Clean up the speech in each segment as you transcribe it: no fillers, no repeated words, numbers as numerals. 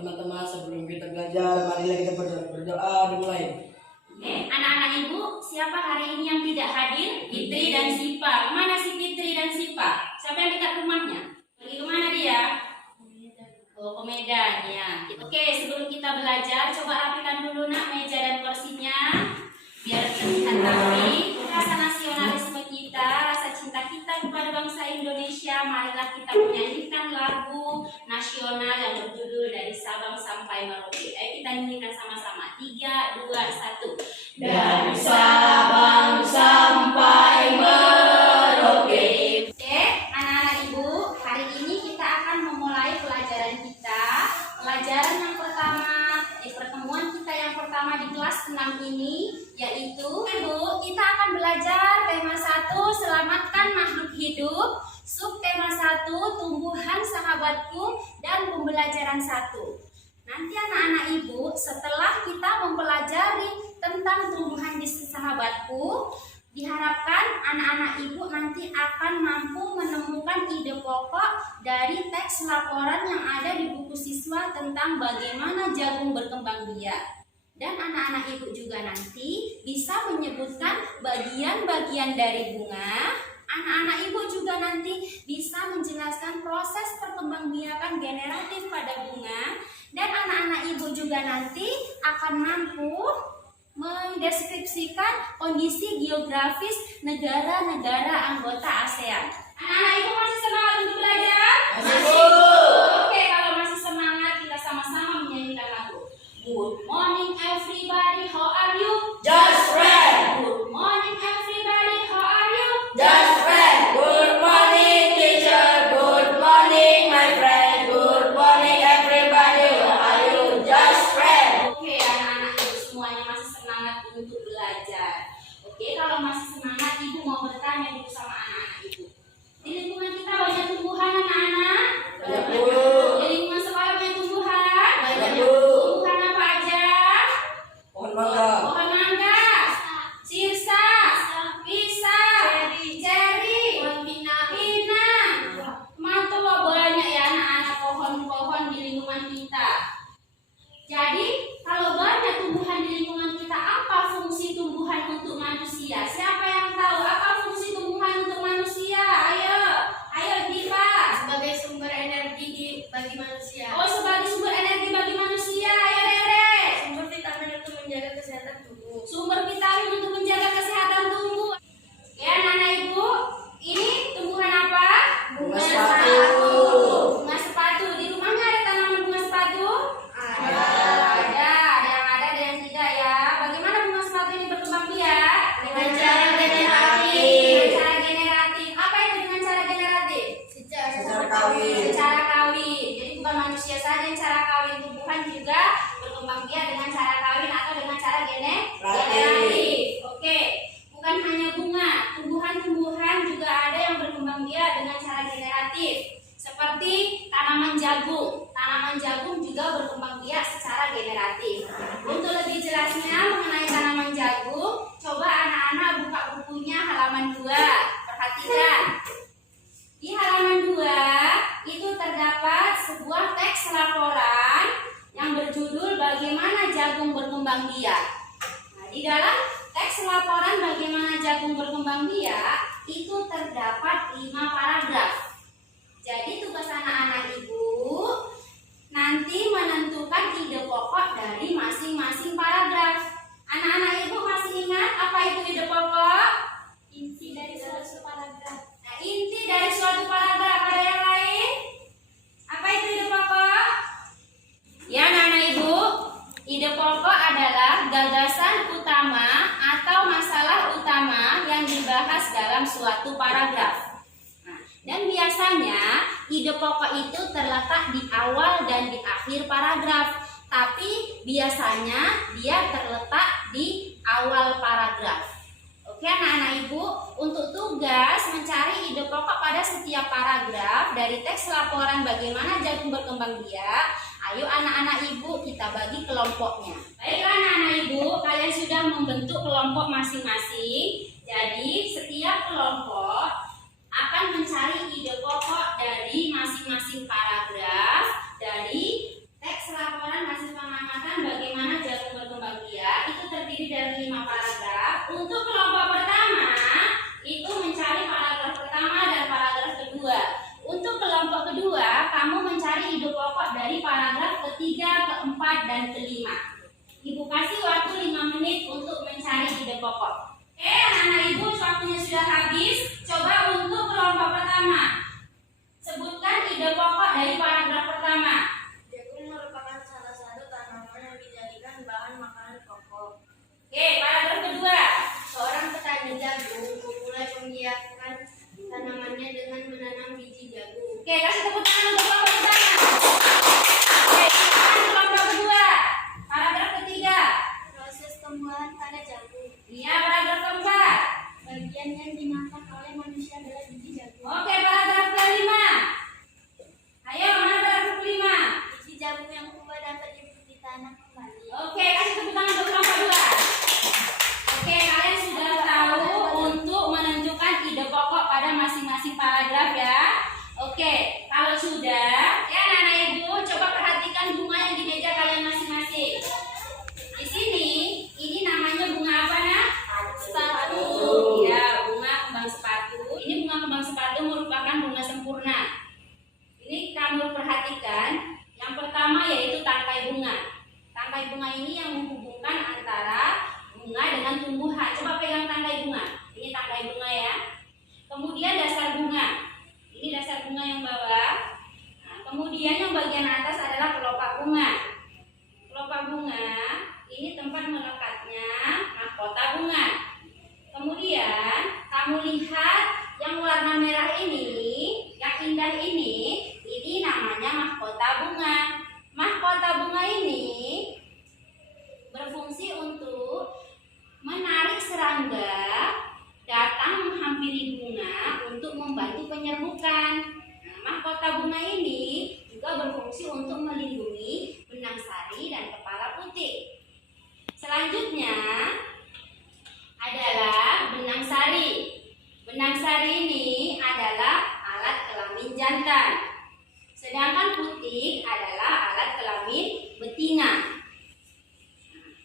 teman-teman, sebelum kita belajar, marilah kita berdoa dimulai. Anak-anak ibu, siapa hari ini yang tidak hadir? Fitri dan Sipa. Kemana si Fitri dan Sipa? Siapa yang dekat rumahnya? Pergi kemana dia? Oh, ke Medan ya. Oke, sebelum kita belajar, coba rapikan dulu nak meja dan kursinya, biar terlihat rapi. Rasa nasionalisme kita, rasa cinta kita kepada bangsa Indonesia. Marilah kita menyanyikan lagu nasional yang berjudul Dari Sabang Sampai Merauke. Ayo kita nyanyikan sama-sama. 3, 2, 1. Dari Sabang sampai Merauke. Oke, anak-anak ibu, hari ini kita akan memulai pelajaran kita. Pelajaran yang pertama di pertemuan kita yang pertama di kelas 6 ini, yaitu ibu, kita akan belajar tema 1, selamatkan makhluk hidup. Subtema 1, tumbuhan sahabatku, dan pembelajaran 1. Nanti anak-anak ibu, setelah kita mempelajari tentang tumbuhan di sahabatku, diharapkan anak-anak ibu nanti akan mampu menemukan ide pokok dari teks laporan yang ada di buku siswa tentang bagaimana jagung berkembang biak. Dan anak-anak ibu juga nanti bisa menyebutkan bagian-bagian dari bunga. Anak-anak ibu juga nanti bisa menjelaskan proses perkembangbiakan generatif pada bunga. Dan anak-anak ibu juga nanti akan mampu mendeskripsikan kondisi geografis negara-negara anggota ASEAN. Anak-anak ibu masih semangat untuk belajar? Masih. Oke, kalau masih semangat kita sama-sama menyanyikan lagu. Good morning everybody, how are you? Just right. Good morning everybody, how are you? Just right. Good morning, teacher. Good morning, my friend. Good morning, everybody. How are you? Just right. Oke, anak-anak ibu semuanya masih semangat untuk belajar. Oke, kalau masih semangat, ibu mau bertanya dulu sama anak-anak ibu. Di lingkungan kita banyak tumbuhan anak-anak? Banyak, Bu. Di lingkungan sekolah banyak tumbuhan? Banyak, Bu. Tumbuhan apa aja? Pohon mangga. Pohon mangga, sirsa, pisang, ceri, pinang. Mantul loh, banyak ya anak-anak pohon-pohon di lingkungan kita. Jadi kalau banyak tumbuhan di lingkungan kita, apa fungsi tumbuhan untuk manusia? Siapa yang tahu apa fungsi tumbuhan untuk manusia? Ayo Diva. Sebagai sumber energi bagi manusia. Oh, sebagai sumber energi bagi manusia. Ayo Rere. Sumber vitamin untuk menjaga kesehatan tubuh. Sumber vitamin untuk menjaga kesehatan tubuh. Ya anak-anak ibu, ini tumbuhan apa? Bunga sepatu. Bunga sepatu. Di rumahnya ada tanaman bunga sepatu? Ada. Ada yang tidak ya. Bagaimana bunga sepatu ini berkembang biak? Dengan cara generatif. Dengan cara generatif. Apa itu dengan cara generatif? Secara kawin. Secara kawin. Jadi bukan manusia saja yang cara kawin, tumbuhan juga berkembang biak dengan cara kawin atau dengan cara generatif. Oke. Bukan hanya bunga, tumbuhan-tumbuhan juga ada yang berkembang biak dengan cara generatif. Seperti tanaman jagung. Tanaman jagung juga berkembang biak secara generatif. Untuk lebih jelasnya mengenai tanaman jagung, coba anak-anak buka bukunya halaman 2. Perhatikan. Di halaman 2 itu terdapat sebuah teks laporan yang berjudul Bagaimana Jagung Berkembang Biak. Nah, di dalam teks laporan Bagaimana Jagung Berkembang Biak itu terdapat 5 paragraf. Jadi tugas anak-anak ibu nanti menentukan ide pokok dari masing-masing paragraf. Anak-anak ibu masih ingat apa itu ide pokok? Inti dari suatu paragraf. Nah, inti dari suatu paragraf. Ada yang lain? Apa itu ide pokok? Ya anak-anak ibu, ide pokok adalah gagasan utama atau masalah utama yang dibahas dalam suatu paragraf. Nah, dan biasanya ide pokok itu terletak di awal dan di akhir paragraf. Tapi biasanya dia terletak di awal paragraf. Oke anak-anak ibu, untuk tugas mencari ide pokok pada setiap paragraf dari teks laporan Bagaimana Jagung Berkembang Biak, ayo anak-anak ibu kita bagi kelompoknya. Baiklah anak-anak ibu, kalian sudah membentuk kelompok masing-masing. Jadi setiap kelompok akan mencari ide pokok dari masing-masing paragraf dari teks laporan anak-anak ibu, waktunya sudah habis. Coba untuk kelompok pertama, sebutkan ide pokok dari paragraf pertama. Jagung merupakan salah satu tanaman yang dijadikan bahan makanan pokok. Oke, paragraf kedua. Seorang petani jagung memulai membiarkan tanamannya dengan menanam biji jagung. Oke, kasih tepuk tangan untuk kelompok pertama. Oke, silakan kelompok kedua. Paragraf ketiga. Proses pembuahan pada jagung. Iya, paragraf keempat. Bagian yang dimakan oleh manusia adalah biji jagung. Oke, paragraf kelima. Ayo, mana paragraf kelima? Biji jagung yang tua dapat ditanam kembali. Oke, kasih tepuk tangan untuk kelompok dua. Oke, kalian sudah tahu untuk menentukan ide pokok pada masing-masing paragraf ya. Oke, kalau sudah, ya anak-anak ibu, coba perhatikan bunga yang di meja kalian masing-masing. Di sini, ini namanya bunga apa nak? Sepatu. Ya, bunga kembang sepatu. Ini bunga kembang sepatu merupakan bunga sempurna. Ini kamu perhatikan, yang pertama yaitu tangkai bunga. Tangkai bunga ini yang menghubungkan antara bunga dengan tumbuhan. Coba pegang tangkai bunga. Ini tangkai bunga ya. Kemudian dasar bunga. Ini dasar bunga yang bawah. Nah, kemudian yang bagian atas adalah kelopak bunga. Kelopak bunga ini tempat melekatnya mahkota bunga. Kemudian kamu lihat yang warna merah ini, yang indah ini namanya mahkota bunga. Mahkota bunga ini berfungsi untuk menarik serangga datang menghampiri bunga untuk membantu penyerbukan. Nah, mahkota bunga ini juga berfungsi untuk melindungi benang sari dan kepala putih. Selanjutnya adalah benang sari. Benang sari ini adalah alat kelamin jantan. Sedangkan putih adalah alat kelamin betina.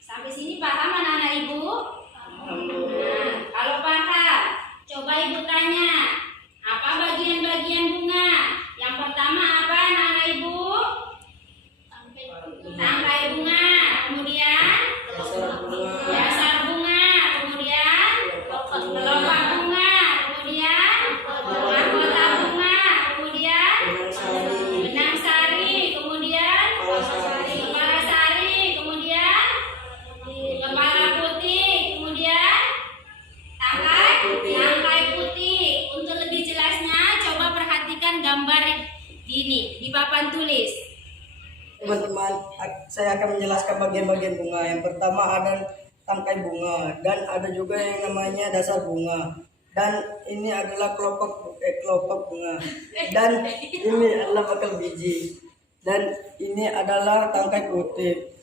Sampai sini paham anak-anak ibu? Nah, kalau paham, coba ibu tanya, apa bagian-bagian bunga? Yang pertama apa anak-anak ibu? Tangkai bunga. Kemudian dasar bunga. Kemudian kelopak bunga. Kemudian mahkota bunga. Kemudian benang sari. Kemudian kepala sari. Kemudian kepala putih. Kemudian tangkai putih. Untuk lebih jelasnya, coba perhatikan gambar di papan tulis. Teman-teman, saya akan menjelaskan bagian-bagian bunga. Yang pertama ada tangkai bunga dan ada juga yang namanya dasar bunga. Dan ini adalah kelopak bunga. Dan ini adalah bakal biji. Dan ini adalah tangkai putih.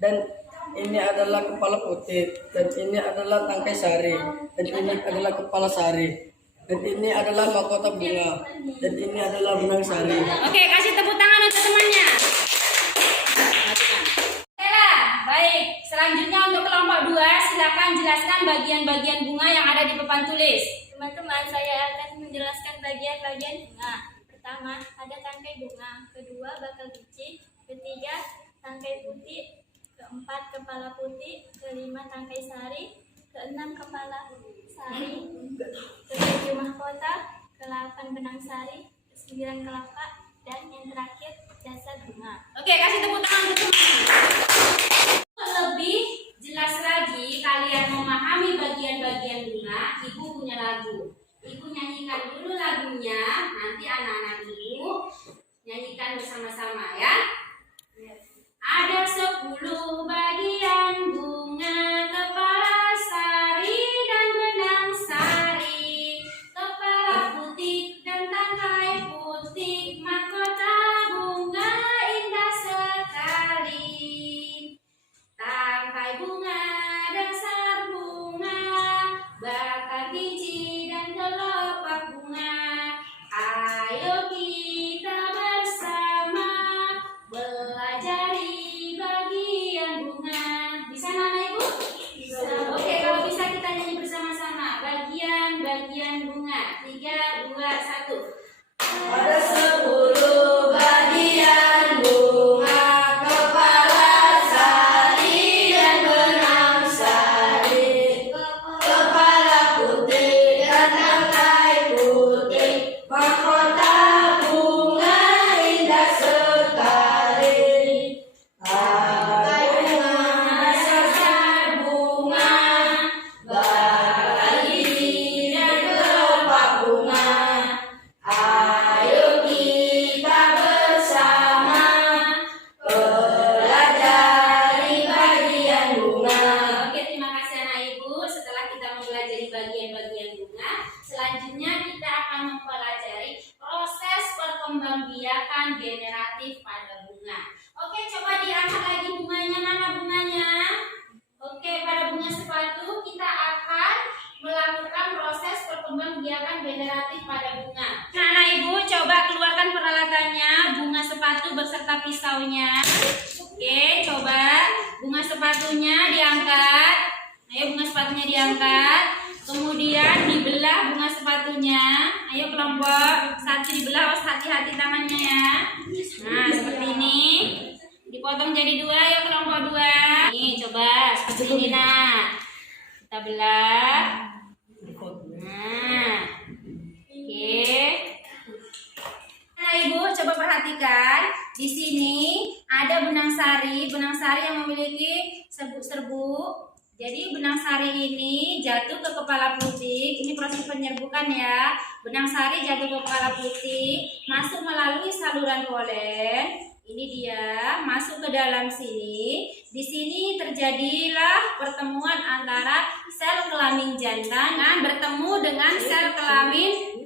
Dan ini adalah kepala putih. Dan ini adalah tangkai sari. Dan ini adalah kepala sari. Dan ini adalah mahkota bunga. Dan ini adalah benang sari. Oke, kasih tepuk tangan untuk temannya. Oke lah, baik. Selanjutnya untuk kelompok 2, silakan jelaskan bagian-bagian bunga yang ada di papan tulis. Teman-teman, saya akan menjelaskan bagian-bagian bunga. Pertama, ada tangkai bunga. Kedua, bakal biji. Ketiga, tangkai putih. Keempat, kepala putih. Kelima, tangkai sari. Keenam, kepala sari. Ketujuh, mahkota. Ke-8, benang sari. Ke-9, kelopak. Dan yang terakhir, dasar bunga. Oke, kasih tepuk tangan untuk teman. Lebih jelas lagi kalian memahami bagian-bagian bunga, ibu punya lagu. Ibu nyanyikan dulu lagunya, nanti anak-anak ibu nyanyikan bersama-sama ya. Ada 10 bagian bunga, kepala sari dan benang sari, kepala putih dan tangkai putih, mahkota bunga indah sekali. Tangkai bunga, dasar bunga, bakar biji dan kelopak bunga. Ayo kita bersama belajari bagian bunga. Bisa anak ibu? Bisa. Oke, kalau bisa kita nyanyi bersama-sama. Bagian-bagian bunga. 3, 2, 1. Ada 10 bagian bunga, kepala sari dan benang sari, kepala dari bagian-bagian bunga. Selanjutnya kita akan mempelajari proses perkembangbiakan generatif pada bunga. Oke, coba diangkat lagi bunganya. Mana bunganya? Oke, pada bunga sepatu kita akan melakukan proses perkembangbiakan generatif pada bunga. Nah, anak ibu coba keluarkan peralatannya, bunga sepatu beserta pisaunya. Oke, coba bunga sepatunya diangkat. Ayo bunga sepatunya diangkat. Kemudian dibelah bunga sepatunya. Ayo kelompok satu dibelah, harus hati-hati tangannya ya. Nah, seperti ini. Dipotong jadi dua, ya kelompok dua. Nih, coba seperti ini nah. Kita belah. Nah, oke. Nah, ibu coba perhatikan. Di sini ada benang sari yang memiliki serbuk-serbuk. Jadi benang sari ini jatuh ke kepala putih. Ini proses penyerbukan ya. Benang sari jatuh ke kepala putih, masuk melalui saluran polen. Ini dia masuk ke dalam sini. Di sini terjadilah pertemuan antara sel kelamin jantan bertemu dengan sel kelamin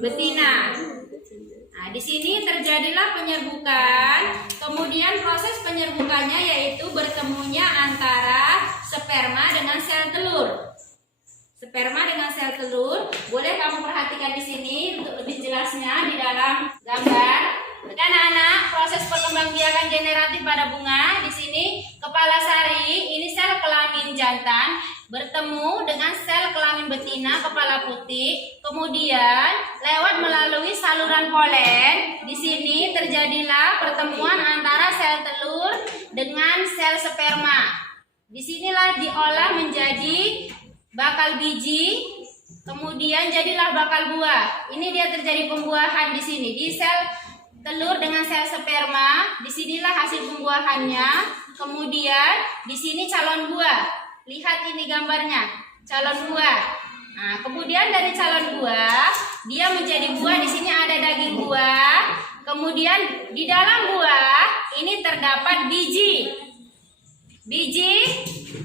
betina. Nah, di sini terjadilah penyerbukan. Kemudian proses penyerbukannya yaitu bertemunya antara sperma dengan sel telur. Sperma dengan sel telur. Boleh kamu perhatikan di sini untuk lebih jelasnya di dalam gambar. Anak-anak, proses perkembangbiakan generatif pada bunga di sini kepala sari ini sel kelamin jantan bertemu dengan sel kelamin betina kepala putih, kemudian lewat melalui saluran polen. Di sini terjadilah pertemuan antara sel telur dengan sel sperma. Disinilah diolah menjadi bakal biji, kemudian jadilah bakal buah. Ini dia terjadi pembuahan di sini di sel telur dengan sel sperma. Disinilah hasil pembuahannya. Kemudian di sini calon buah. Lihat ini gambarnya, calon buah. Nah, kemudian dari calon buah dia menjadi buah. Di sini ada daging buah. Kemudian di dalam buah ini terdapat biji. Biji,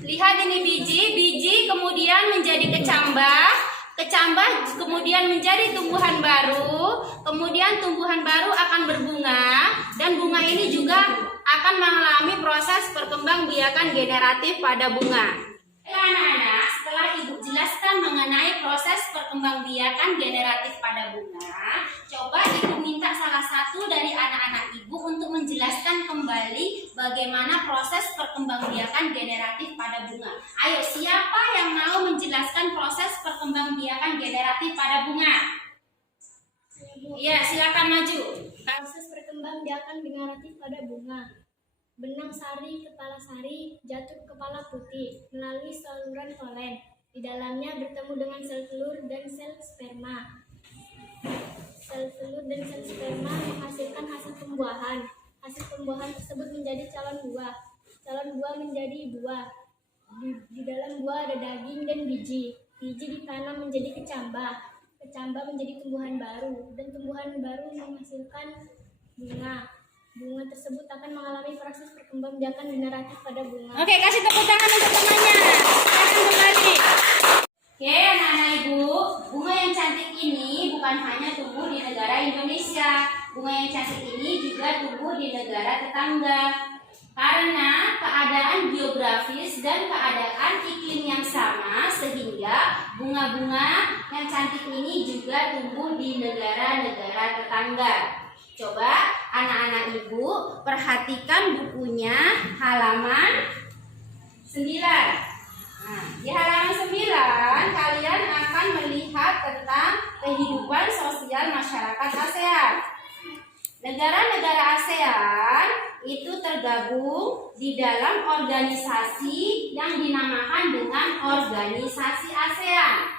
lihat ini biji kemudian menjadi kecambah. Kecambah kemudian menjadi tumbuhan baru, kemudian tumbuhan baru akan berbunga, dan bunga ini juga akan mengalami proses perkembangbiakan generatif pada bunga. Anak-anak, setelah ibu jelaskan mengenai proses perkembangbiakan generatif pada bunga, coba ibu minta salah satu dari anak-anak ibu untuk menjelaskan kembali bagaimana proses perkembangbiakan generatif pada bunga. Ayo, siapa yang mau menjelaskan proses perkembangbiakan generatif pada bunga? Iya, silakan maju. Proses perkembangbiakan generatif pada bunga. Benang sari kepala sari jatuh ke kepala putih melalui saluran polen. Di dalamnya bertemu dengan sel telur dan sel sperma. Sel telur dan sel sperma menghasilkan hasil pembuahan. Hasil pembuahan tersebut menjadi calon buah. Calon buah menjadi buah. Di dalam buah ada daging dan biji. Biji ditanam menjadi kecambah. Kecambah menjadi tumbuhan baru, dan tumbuhan baru menghasilkan bunga. Bunga tersebut akan mengalami proses perkembangbiakan generatif pada bunga. Oke, kasih tepuk tangan untuk temannya. Silakan kembali. Oke, anak-anak ibu, bunga yang cantik ini bukan hanya tumbuh di negara Indonesia. Bunga yang cantik ini juga tumbuh di negara tetangga. Karena keadaan geografis dan keadaan iklim yang sama, sehingga bunga-bunga yang cantik ini juga tumbuh di negara-negara tetangga. Coba anak-anak ibu perhatikan bukunya halaman 9. Nah, di halaman 9 kalian akan melihat tentang kehidupan sosial masyarakat ASEAN. Negara-negara ASEAN itu tergabung di dalam organisasi yang dinamakan dengan Organisasi ASEAN.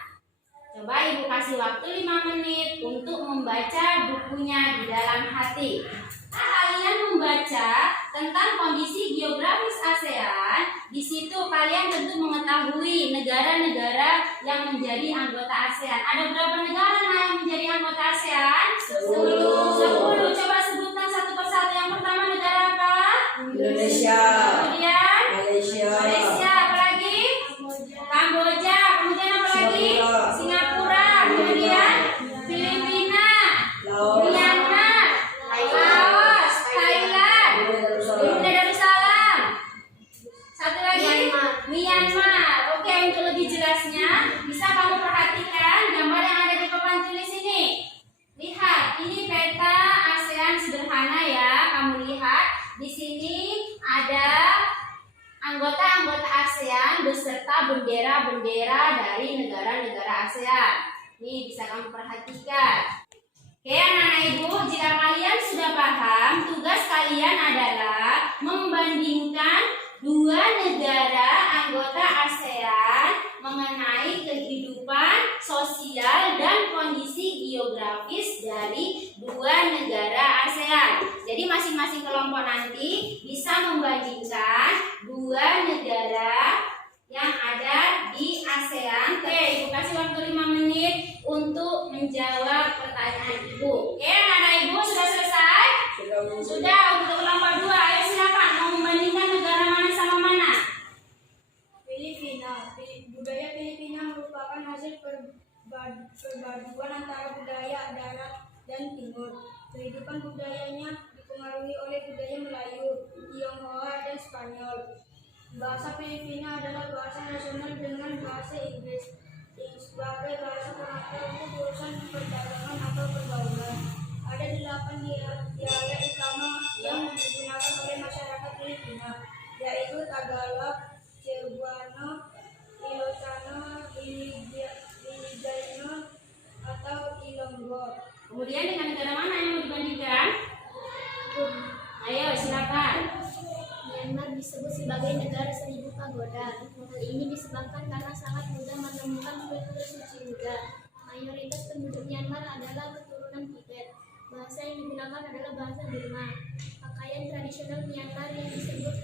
Coba ibu kasih waktu 5 menit untuk membaca bukunya di dalam hati. Nah, kalian membaca tentang kondisi geografis ASEAN. Di situ kalian tentu mengetahui negara-negara yang menjadi anggota ASEAN. Ada berapa negara yang menjadi anggota ASEAN? 10. Coba sebutkan satu persatu. Yang pertama negara apa? Indonesia, Kemudian Malaysia, Malaysia, apa lagi? Kamboja. Kemudian apa lagi? negara ASEAN. Nih bisa kamu perhatikan. Oke anak-anak ibu, jika kalian sudah paham, tugas kalian adalah membandingkan dua negara anggota ASEAN mengenai kehidupan sosial dan kondisi geografis dari dua negara ASEAN. Jadi masing-masing kelompok nanti bisa membandingkan dua negara yang ada di ASEAN. Oke, ibu kasih waktu 5 menit untuk menjawab pertanyaan ibu. Oke, anak-anak ibu sudah selesai? Sudah, untuk kelompok 2. Ayo silakan mau membandingkan negara mana sama mana? Filipina. Budaya Filipina merupakan hasil perpaduan antara budaya darat dan timur. Kehidupan budayanya dipengaruhi oleh budaya Melayu, Tionghoa, dan Spanyol. Bahasa Filipina adalah bahasa nasional dengan bahasa Inggris sebagai bahasa pengantar untuk urusan perdagangan atau pergaulan. Ada 8 dialek utama yang digunakan oleh masyarakat Filipina, yaitu Tagalog, Cebuano, Ilocano, Iligayno, atau Ilonggo. Kemudian dengan negara mana yang mau dibandingkan? Ayo silakan. Myanmar disebut sebagai negara 1000 pagoda. Hal ini disebabkan karena sangat mudah menemukan kultur suci Buddha. Mayoritas penduduk Myanmar adalah keturunan Tibet. Bahasa yang digunakan adalah bahasa Burma. Pakaian tradisional Myanmar yang disebut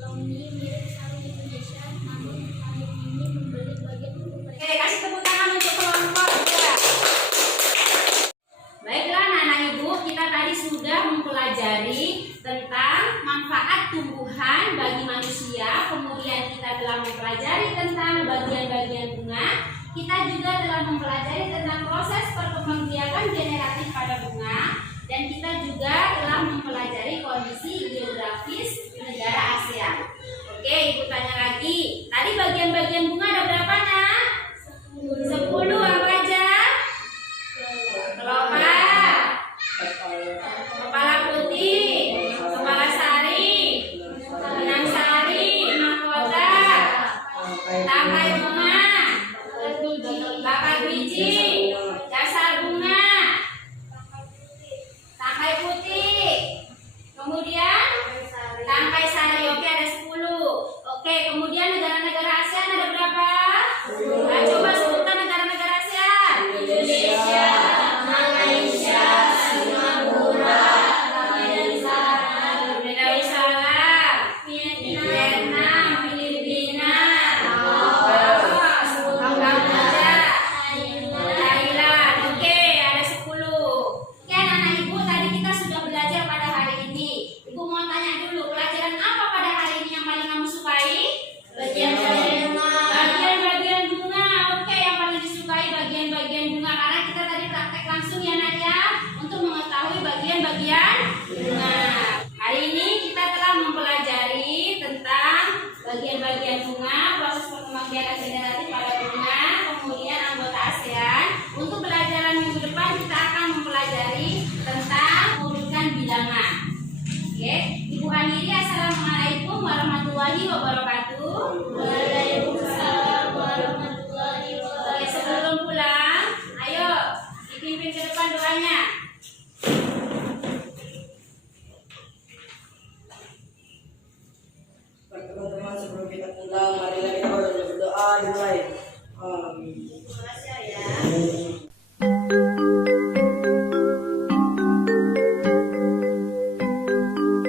longmi mirip sarung Indonesia, namun kain ini membelit bagian tubuh mereka. Oke, kasih tepuk tangan untuk kelompok 2. Baiklah anak-anak ibu, kita tadi sudah mempelajari tentang manfaat tumbuhan bagi manusia. Kemudian kita telah mempelajari tentang bagian-bagian bunga. Kita juga telah mempelajari tentang proses perkembangbiakan generatif pada bunga. Dan kita juga telah mempelajari kondisi geografis negara ASEAN. Oke, ibu tanya lagi. Tadi bagian-bagian bunga ada berapa nak? 10. Apa aja? Kelopak, kepala putih, kepala sari, benang sari, mahkota, tangkai bunga, bakal biji, dasar bunga, tangkai putih, kemudian tangkai sari. Oke, ada 10. Oke, kemudian negara-negara ASEAN ada berapa? Nah, coba sebutkan negara-negara ASEAN. Indonesia, Malaysia, Singapura, Brunei Darussalam, Vietnam, Filipina, Laos, Kamboja, Thailand. Oke, ada 10. Oke, anak-anak ibu, tadi kita sudah belajar pada hari ini. Ibu mau tanya dulu, pelajaran apa pada hari ini yang paling kamu sukai? Bagian-bagian bunga. Oke, yang paling disukai bagian-bagian bunga, karena kita tadi praktek langsung ya nak ya, untuk mengetahui bagian-bagian bunga. Hari ini kita telah mempelajari tentang bagian-bagian bunga, proses perkembangbiakan generatif